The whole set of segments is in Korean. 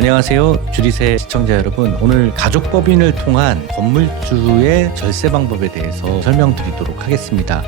안녕하세요. 주리세 시청자 여러분. 오늘 가족법인을 통한 건물주의 절세 방법에 대해서 설명드리도록 하겠습니다.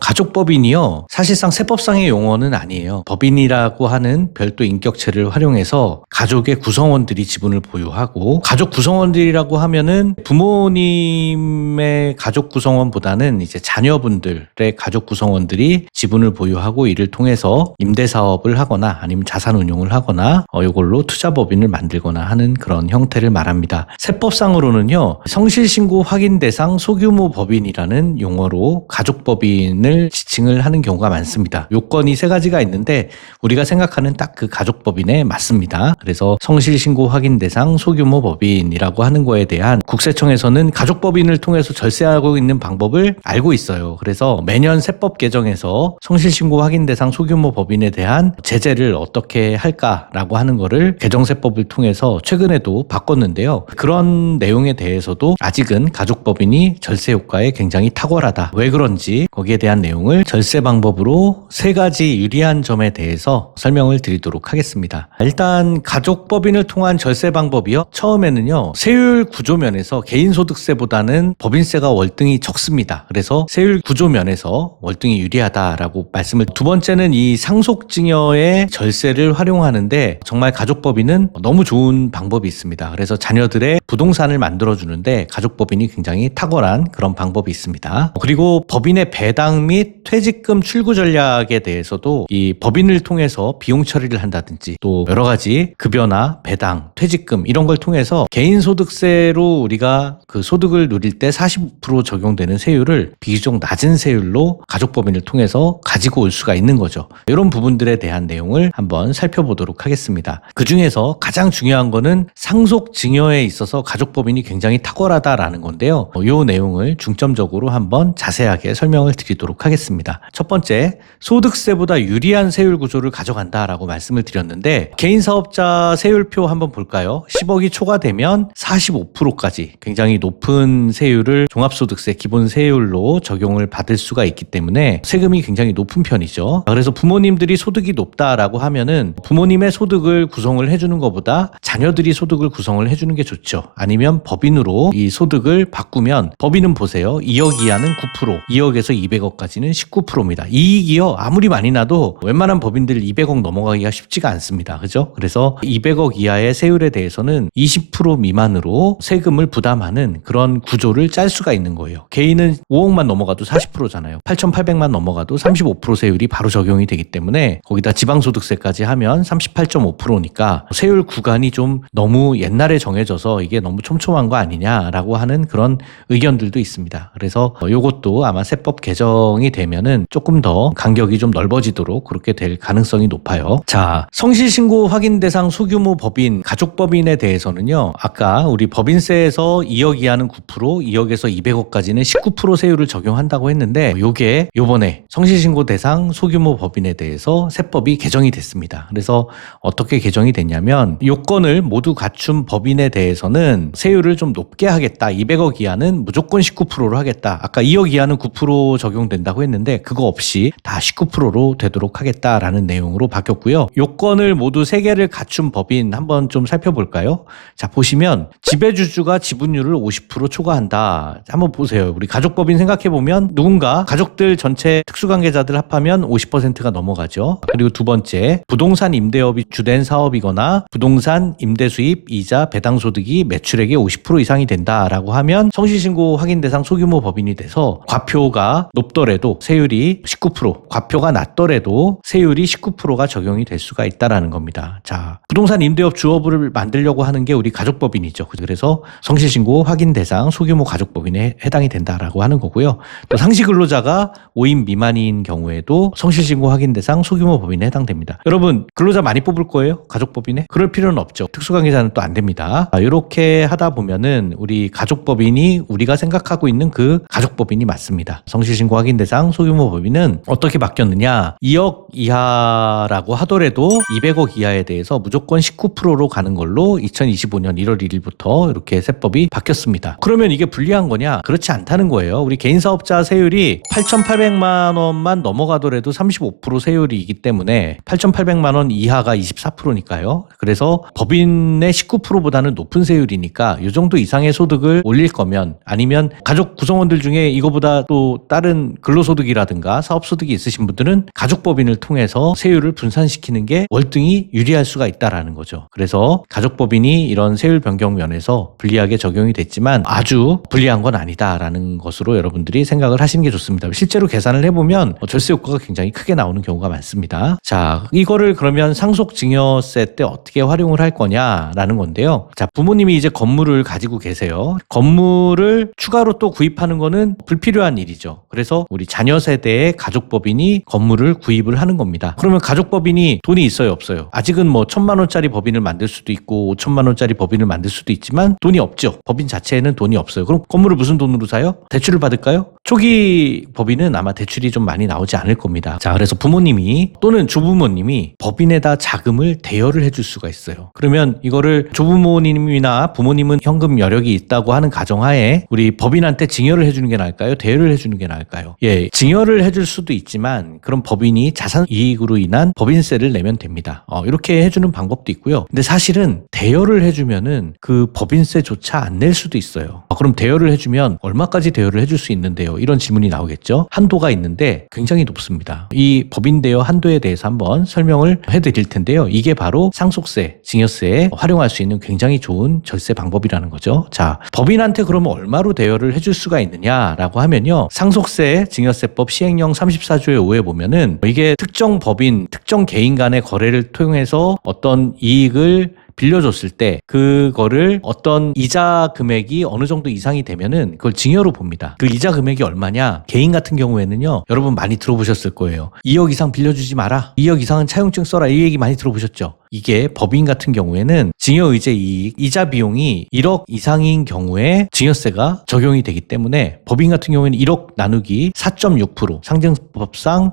가족법인이요, 사실상 세법상의 용어는 아니에요. 법인이라고 하는 별도 인격체를 활용해서 가족의 구성원들이 지분을 보유하고, 가족 구성원들이라고 하면은 부모님의 가족 구성원보다는 이제 자녀분들의 가족 구성원들이 지분을 보유하고, 이를 통해서 임대사업을 하거나 아니면 자산운용을 하거나 이걸로 투자법인을 만들거나 하는 그런 형태를 말합니다. 세법상으로는요, 성실신고 확인 대상 소규모 법인이라는 용어로 가족법인을 지칭을 하는 경우가 많습니다. 요건이 세 가지가 있는데 우리가 생각하는 딱 그 가족법인에 맞습니다. 그래서 성실신고 확인 대상 소규모 법인이라고 하는 거에 대한 국세청에서는 가족법인을 통해서 절세하고 있는 방법을 알고 있어요. 그래서 매년 세법 개정에서 성실신고 확인 대상 소규모 법인에 대한 제재를 어떻게 할까라고 하는 거를 개정세법을 통해서 최근에도 바꿨는데요. 그런 내용에 대해서도 아직은 가족법인이 절세 효과에 굉장히 탁월하다. 왜 그런지 거기에 대한 내용을 절세 방법으로 세 가지 유리한 점에 대해서 설명을 드리도록 하겠습니다. 일단 가족법인을 통한 절세 방법이요, 처음에는요, 세율 구조면에서 개인소득세보다는 법인세가 월등히 적습니다. 그래서 세율 구조면에서 월등히 유리하다라고 말씀을. 두 번째는 이 상속증여의 절세를 활용하는데 정말 가족법인은 너무 좋은 방법이 있습니다. 그래서 자녀들의 부동산을 만들어주는데 가족법인이 굉장히 탁월한 그런 방법이 있습니다. 그리고 법인의 배당 및 퇴직금 출구 전략에 대해서도 이 법인을 통해서 비용 처리를 한다든지, 또 여러 가지 급여나 배당, 퇴직금 이런 걸 통해서 개인소득세로 우리가 그 소득을 누릴 때 40% 적용되는 세율을 비교적 낮은 세율로 가족법인을 통해서 가지고 올 수가 있는 거죠. 이런 부분들에 대한 내용을 한번 살펴보도록 하겠습니다. 그 중에서 가장 중요한 거는 상속증여에 있어서 가족법인이 굉장히 탁월하다라는 건데요. 이 내용을 중점적으로 한번 자세하게 설명을 드리도록 하겠습니다. 첫 번째, 소득세보다 유리한 세율 구조를 가져간다라고 말씀을 드렸는데, 개인사업자 세율표 한번 볼까요? 10억이 초과되면 45%까지 굉장히 높은 세율을 종합소득세 기본 세율로 적용을 받을 수가 있기 때문에 세금이 굉장히 높은 편이죠. 그래서 부모님들이 소득이 높다라고 하면은 부모님의 소득을 구성을 해주는 것보다 자녀들이 소득을 구성을 해주는 게 좋죠. 아니면 법인으로 이 소득을 바꾸면, 법인은 보세요, 2억 이하는 9%, 2억에서 200억까지는 19%입니다. 이익이요, 아무리 많이 나도 웬만한 법인들 200억 넘어가기가 쉽지가 않습니다. 그죠? 그래서 200억 이하의 세율에 대해서는 20% 미만으로 세금을 부담하는 그런 구조를 짤 수가 있는 거예요. 개인은 5억만 넘어가도 40%잖아요. 8,800만 넘어가도 35% 세율이 바로 적용이 되기 때문에, 거기다 지방소득세까지 하면 38.5%니까 세율 구간이 좀 너무 옛날에 정해져서 이게 너무 촘촘한 거 아니냐라고 하는 그런 의견들도 있습니다. 그래서 이것도 아마 세법 개정이 되면은 조금 더 간격이 좀 넓어지도록 그렇게 될 가능성이 높아요. 자, 성실신고 확인 대상 소규모 법인, 가족법인에 대해서는요, 아까 우리 법인세에서 2억 이하는 9%, 2억에서 200억까지는 19% 세율을 적용한다고 했는데, 요게 요번에 성실신고 대상 소규모 법인에 대해서 세법이 개정이 됐습니다. 그래서 어떻게 개정이 됐냐면, 요건을 모두 갖춘 법인에 대해서는 세율을 좀 높게 하겠다. 200억 이하는 무조건 19%로 하겠다. 아까 2억 이하는 9% 적용된다고 했는데 그거 없이 다 19%로 되도록 하겠다라는 내용으로 바뀌었고요. 요건을 모두 3개를 갖춘 법인 한번 좀 살펴볼까요? 자, 보시면 지배주주가 지분율을 50% 초과한다. 한번 보세요. 우리 가족법인 생각해보면 누군가 가족들 전체 특수관계자들 합하면 50%가 넘어가죠. 그리고 두 번째, 부동산 임대업이 주된 사업이거나 부동산 임대 수입, 이자, 배당 소득이 매출액의 50% 이상이 된다라고 하면 성실신고 확인 대상 소규모 법인이 돼서 과표가 높더라도 세율이 19%, 과표가 낮더라도 세율이 19%가 적용이 될 수가 있다라는 겁니다. 자, 부동산 임대업 주업을 만들려고 하는 게 우리 가족법인이죠. 그래서 성실신고 확인 대상 소규모 가족법인에 해당이 된다라고 하는 거고요. 또 상시근로자가 5인 미만인 경우에도 성실신고 확인 대상 소규모 법인에 해당됩니다. 여러분, 근로자 많이 뽑을 거예요? 가족법인에? 그럴 필요는 없죠. 특수관계자는 또 안 됩니다. 이렇게 하다 보면은 우리 가족법인이 우리가 생각하고 있는 그 가족법인이 맞습니다. 성실신고 확인 대상 이상 소규모 법인은 어떻게 바뀌었느냐? 2억 이하라고 하더라도 200억 이하에 대해서 무조건 19%로 가는 걸로 2025년 1월 1일부터 이렇게 세법이 바뀌었습니다. 그러면 이게 불리한 거냐? 그렇지 않다는 거예요. 우리 개인 사업자 세율이 8,800만 원만 넘어가더라도 35% 세율이기 때문에 8,800만 원 이하가 24%니까요. 그래서 법인의 19%보다는 높은 세율이니까 이 정도 이상의 소득을 올릴 거면, 아니면 가족 구성원들 중에 이거보다 또 다른 근로소득이라든가 사업소득이 있으신 분들은 가족법인을 통해서 세율을 분산시키는 게 월등히 유리할 수가 있다라는 거죠. 그래서 가족법인이 이런 세율 변경 면에서 불리하게 적용이 됐지만 아주 불리한 건 아니다라는 것으로 여러분들이 생각을 하시는 게 좋습니다. 실제로 계산을 해보면 절세 효과가 굉장히 크게 나오는 경우가 많습니다. 자, 이거를 그러면 상속증여세 때 어떻게 활용을 할 거냐라는 건데요. 자, 부모님이 이제 건물을 가지고 계세요. 건물을 추가로 또 구입하는 거는 불필요한 일이죠. 그래서 우리 자녀 세대의 가족법인이 건물을 구입을 하는 겁니다. 그러면 가족법인이 돈이 있어요, 없어요? 아직은 뭐 1,000만 원짜리 법인을 만들 수도 있고 5천만 원짜리 법인을 만들 수도 있지만 돈이 없죠. 법인 자체에는 돈이 없어요. 그럼 건물을 무슨 돈으로 사요? 대출을 받을까요? 초기 법인은 아마 대출이 좀 많이 나오지 않을 겁니다. 자, 그래서 부모님이 또는 조부모님이 법인에다 자금을 대여를 해줄 수가 있어요. 그러면 이거를 조부모님이나 부모님은 현금 여력이 있다고 하는 가정하에 우리 법인한테 증여를 해주는 게 나을까요? 대여를 해주는 게 나을까요? 예, 증여를 해줄 수도 있지만 그럼 법인이 자산 이익으로 인한 법인세를 내면 됩니다. 이렇게 해주는 방법도 있고요. 근데 사실은 대여를 해주면은 그 법인세조차 안 낼 수도 있어요. 그럼 대여를 해주면 얼마까지 대여를 해줄 수 있는데요? 이런 질문이 나오겠죠. 한도가 있는데 굉장히 높습니다. 이 법인 대여 한도에 대해서 한번 설명을 해드릴 텐데요. 이게 바로 상속세, 증여세에 활용할 수 있는 굉장히 좋은 절세 방법이라는 거죠. 자, 법인한테 그러면 얼마로 대여를 해줄 수가 있느냐라고 하면요. 상속세, 증여세법 시행령 34조의 5에 보면은 이게 특정 법인, 특정 개인 간의 거래를 통해서 어떤 이익을 빌려줬을 때 그거를 어떤 이자 금액이 어느 정도 이상이 되면은 그걸 증여로 봅니다. 그 이자 금액이 얼마냐? 개인 같은 경우에는요. 여러분 많이 들어보셨을 거예요. 2억 이상 빌려주지 마라. 2억 이상은 차용증 써라. 이 얘기 많이 들어보셨죠? 이게 법인 같은 경우에는 증여의제 이익, 이자 비용이 1억 이상인 경우에 증여세가 적용이 되기 때문에 법인 같은 경우에는 1억 나누기 4.6% 상징법상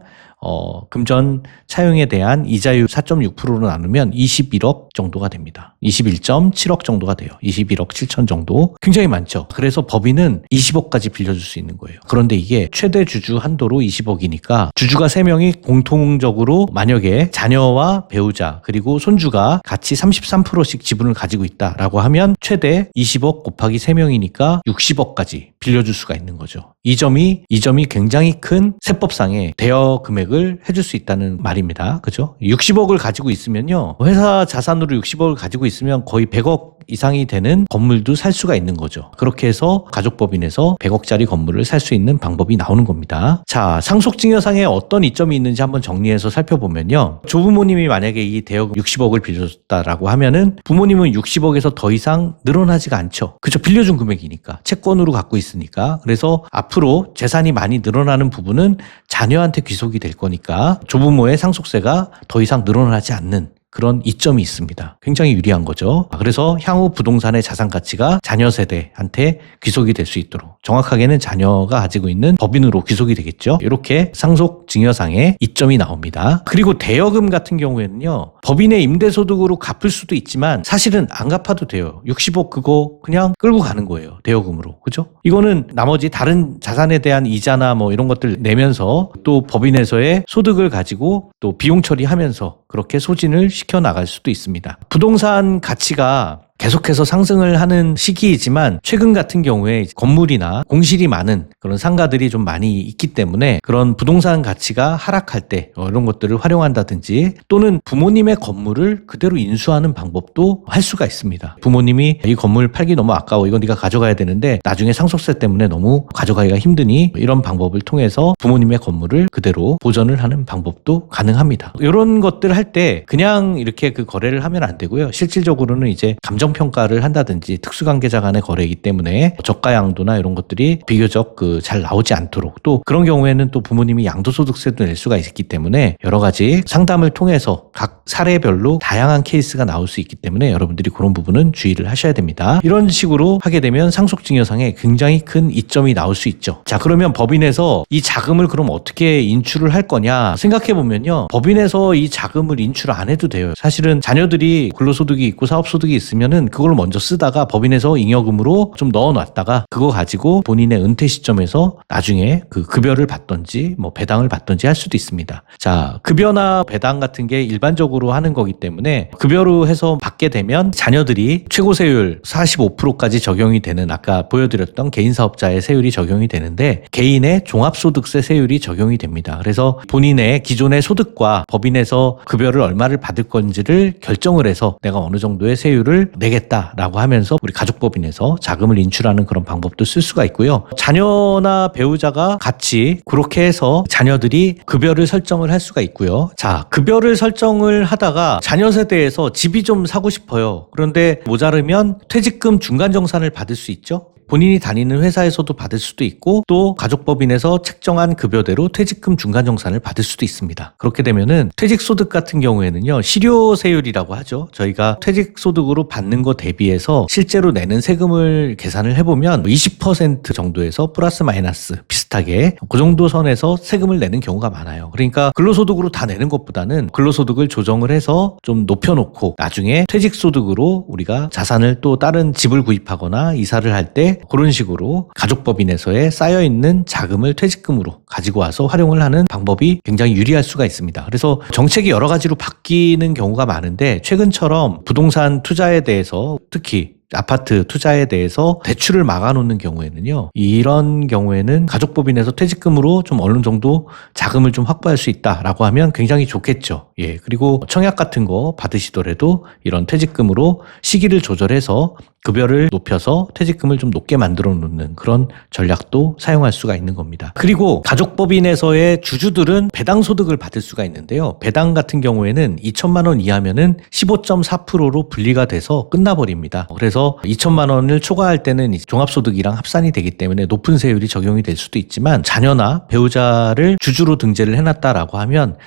금전 차용에 대한 이자율 4.6%로 나누면 21억 정도가 됩니다. 21.7억 정도가 돼요. 21억 7천 정도. 굉장히 많죠. 그래서 법인은 20억까지 빌려줄 수 있는 거예요. 그런데 이게 최대 주주 한도로 20억이니까 주주가 3명이 공통적으로 만약에 자녀와 배우자 그리고 손주가 같이 33%씩 지분을 가지고 있다라고 하면 최대 20억 곱하기 3명이니까 60억까지 빌려줄 수가 있는 거죠. 이 점이 굉장히 큰 세법상의 대여 금액을 해줄 수 있다는 말입니다. 그죠? 60억을 가지고 있으면요. 회사 자산으로 60억을 가지고 있으면 거의 100억 이상이 되는 건물도 살 수가 있는 거죠. 그렇게 해서 가족법인에서 100억짜리 건물을 살 수 있는 방법이 나오는 겁니다. 자, 상속증여상에 어떤 이점이 있는지 한번 정리해서 살펴보면요. 조부모님이 만약에 이 대여금 60억을 빌려줬다라고 하면은 부모님은 60억에서 더 이상 늘어나지가 않죠. 그죠? 빌려준 금액이니까. 채권으로 갖고 있으니까. 그래서 앞으로 재산이 많이 늘어나는 부분은 자녀한테 귀속이 될 거니까 조부모의 상속세가 더 이상 늘어나지 않는 그런 이점이 있습니다. 굉장히 유리한 거죠. 그래서 향후 부동산의 자산 가치가 자녀 세대한테 귀속이 될 수 있도록, 정확하게는 자녀가 가지고 있는 법인으로 귀속이 되겠죠. 이렇게 상속 증여상의 이점이 나옵니다. 그리고 대여금 같은 경우에는요. 법인의 임대소득으로 갚을 수도 있지만 사실은 안 갚아도 돼요. 60억 그거 그냥 끌고 가는 거예요. 대여금으로. 그죠? 이거는 나머지 다른 자산에 대한 이자나 뭐 이런 것들 내면서 또 법인에서의 소득을 가지고 또 비용 처리하면서 그렇게 소진을 시켜 나갈 수도 있습니다. 부동산 가치가 계속해서 상승을 하는 시기이지만 최근 같은 경우에 건물이나 공실이 많은 그런 상가들이 좀 많이 있기 때문에 그런 부동산 가치가 하락할 때 이런 것들을 활용한다든지 또는 부모님의 건물을 그대로 인수하는 방법도 할 수가 있습니다. 부모님이 이 건물 팔기 너무 아까워, 이건 네가 가져가야 되는데 나중에 상속세 때문에 너무 가져가기가 힘드니 이런 방법을 통해서 부모님의 건물을 그대로 보전을 하는 방법도 가능합니다. 이런 것들 할 때 그냥 이렇게 그 거래를 하면 안 되고요. 실질적으로는 이제 감정 감정평가를 한다든지 특수관계자 간의 거래이기 때문에 저가 양도나 이런 것들이 비교적 잘 나오지 않도록, 또 그런 경우에는 또 부모님이 양도소득세도 낼 수가 있기 때문에 여러 가지 상담을 통해서 각 사례별로 다양한 케이스가 나올 수 있기 때문에 여러분들이 그런 부분은 주의를 하셔야 됩니다. 이런 식으로 하게 되면 상속증여상에 굉장히 큰 이점이 나올 수 있죠. 자, 그러면 법인에서 이 자금을 그럼 어떻게 인출을 할 거냐 생각해 보면요, 법인에서 이 자금을 인출 안 해도 돼요. 사실은 자녀들이 근로소득이 있고 사업소득이 있으면은 그걸 먼저 쓰다가 법인에서 잉여금으로 좀 넣어놨다가 그거 가지고 본인의 은퇴 시점에서 나중에 그 급여를 받던지 뭐 배당을 받던지 할 수도 있습니다. 자, 급여나 배당 같은 게 일반적으로 하는 거기 때문에 급여로 해서 받게 되면 자녀들이 최고 세율 45%까지 적용이 되는, 아까 보여드렸던 개인사업자의 세율이 적용이 되는데 개인의 종합소득세 세율이 적용이 됩니다. 그래서 본인의 기존의 소득과 법인에서 급여를 얼마를 받을 건지를 결정을 해서 내가 어느 정도의 세율을 내겠다라고 하면서 우리 가족법인에서 자금을 인출하는 그런 방법도 쓸 수가 있고요. 자녀나 배우자가 같이 그렇게 해서 자녀들이 급여를 설정을 할 수가 있고요. 자, 급여를 설정을 하다가 자녀 세대에서 집이 좀 사고 싶어요. 그런데 모자르면 퇴직금 중간정산을 받을 수 있죠. 본인이 다니는 회사에서도 받을 수도 있고 또 가족법인에서 책정한 급여대로 퇴직금 중간정산을 받을 수도 있습니다. 그렇게 되면은 퇴직소득 같은 경우에는요, 실효세율이라고 하죠. 저희가 퇴직소득으로 받는 거 대비해서 실제로 내는 세금을 계산을 해보면 20% 정도에서 플러스 마이너스 비슷하게 그 정도 선에서 세금을 내는 경우가 많아요. 그러니까 근로소득으로 다 내는 것보다는 근로소득을 조정을 해서 좀 높여놓고 나중에 퇴직소득으로 우리가 자산을 또 다른 집을 구입하거나 이사를 할 때 그런 식으로 가족법인에서의 쌓여있는 자금을 퇴직금으로 가지고 와서 활용을 하는 방법이 굉장히 유리할 수가 있습니다. 그래서 정책이 여러 가지로 바뀌는 경우가 많은데 최근처럼 부동산 투자에 대해서, 특히 아파트 투자에 대해서 대출을 막아놓는 경우에는요, 이런 경우에는 가족법인에서 퇴직금으로 좀 어느 정도 자금을 좀 확보할 수 있다라고 하면 굉장히 좋겠죠. 예, 그리고 청약 같은 거 받으시더라도 이런 퇴직금으로 시기를 조절해서 급여를 높여서 퇴직금을 좀 높게 만들어 놓는 그런 전략도 사용할 수가 있는 겁니다. 그리고 가족법인에서의 주주들은 배당소득을 받을 수가 있는데요. 배당 같은 경우에는 2천만 원 이하면은 15.4%로 분리가 돼서 끝나버립니다. 그래서 2천만 원을 초과할 때는 종합소득이랑 합산이 되기 때문에 높은 세율이 적용이 될 수도 있지만 자녀나 배우자를 주주로 등재를 해놨다라고 하면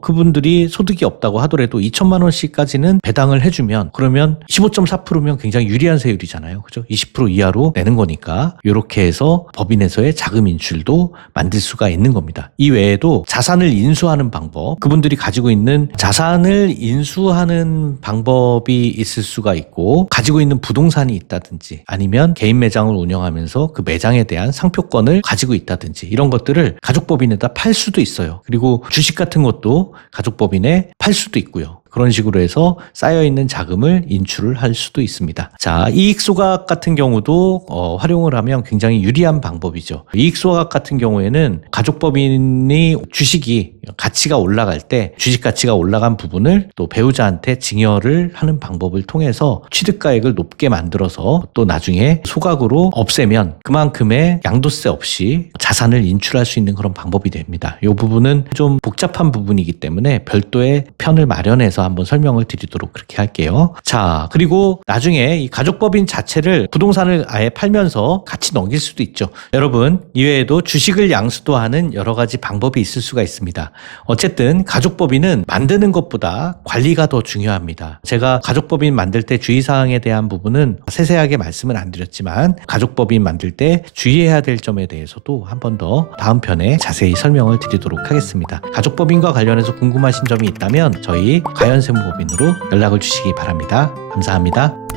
그분들이 소득이 없다고 하더라도 2천만 원씩까지는 배당을 해주면, 그러면 15.4%면 굉장히 유리한 세율이잖아요. 그죠? 20% 이하로 내는 거니까 이렇게 해서 법인에서의 자금 인출도 만들 수가 있는 겁니다. 이 외에도 자산을 인수하는 방법, 그분들이 가지고 있는 자산을 인수하는 방법이 있을 수가 있고, 가지고 있는 부동산이 있다든지 아니면 개인 매장을 운영하면서 그 매장에 대한 상표권을 가지고 있다든지 이런 것들을 가족법인에다 팔 수도 있어요. 그리고 주식 같은 것도 가족법인에 팔 수도 있고요. 그런 식으로 해서 쌓여있는 자금을 인출을 할 수도 있습니다. 자, 이익소각 같은 경우도 활용을 하면 굉장히 유리한 방법이죠. 이익소각 같은 경우에는 가족법인이 주식이 가치가 올라갈 때 주식 가치가 올라간 부분을 또 배우자한테 증여를 하는 방법을 통해서 취득가액을 높게 만들어서 또 나중에 소각으로 없애면 그만큼의 양도세 없이 자산을 인출할 수 있는 그런 방법이 됩니다. 이 부분은 좀 복잡한 부분이기 때문에 별도의 편을 마련해서 한번 설명을 드리도록 그렇게 할게요. 자, 그리고 나중에 이 가족법인 자체를 부동산을 아예 팔면서 같이 넘길 수도 있죠. 여러분, 이외에도 주식을 양수도 하는 여러 가지 방법이 있을 수가 있습니다. 어쨌든 가족법인은 만드는 것보다 관리가 더 중요합니다. 제가 가족법인 만들 때 주의사항에 대한 부분은 세세하게 말씀은 안 드렸지만 가족법인 만들 때 주의해야 될 점에 대해서도 한 번 더 다음 편에 자세히 설명을 드리도록 하겠습니다. 가족법인과 관련해서 궁금하신 점이 있다면 저희 가연세무법인으로 연락을 주시기 바랍니다. 감사합니다.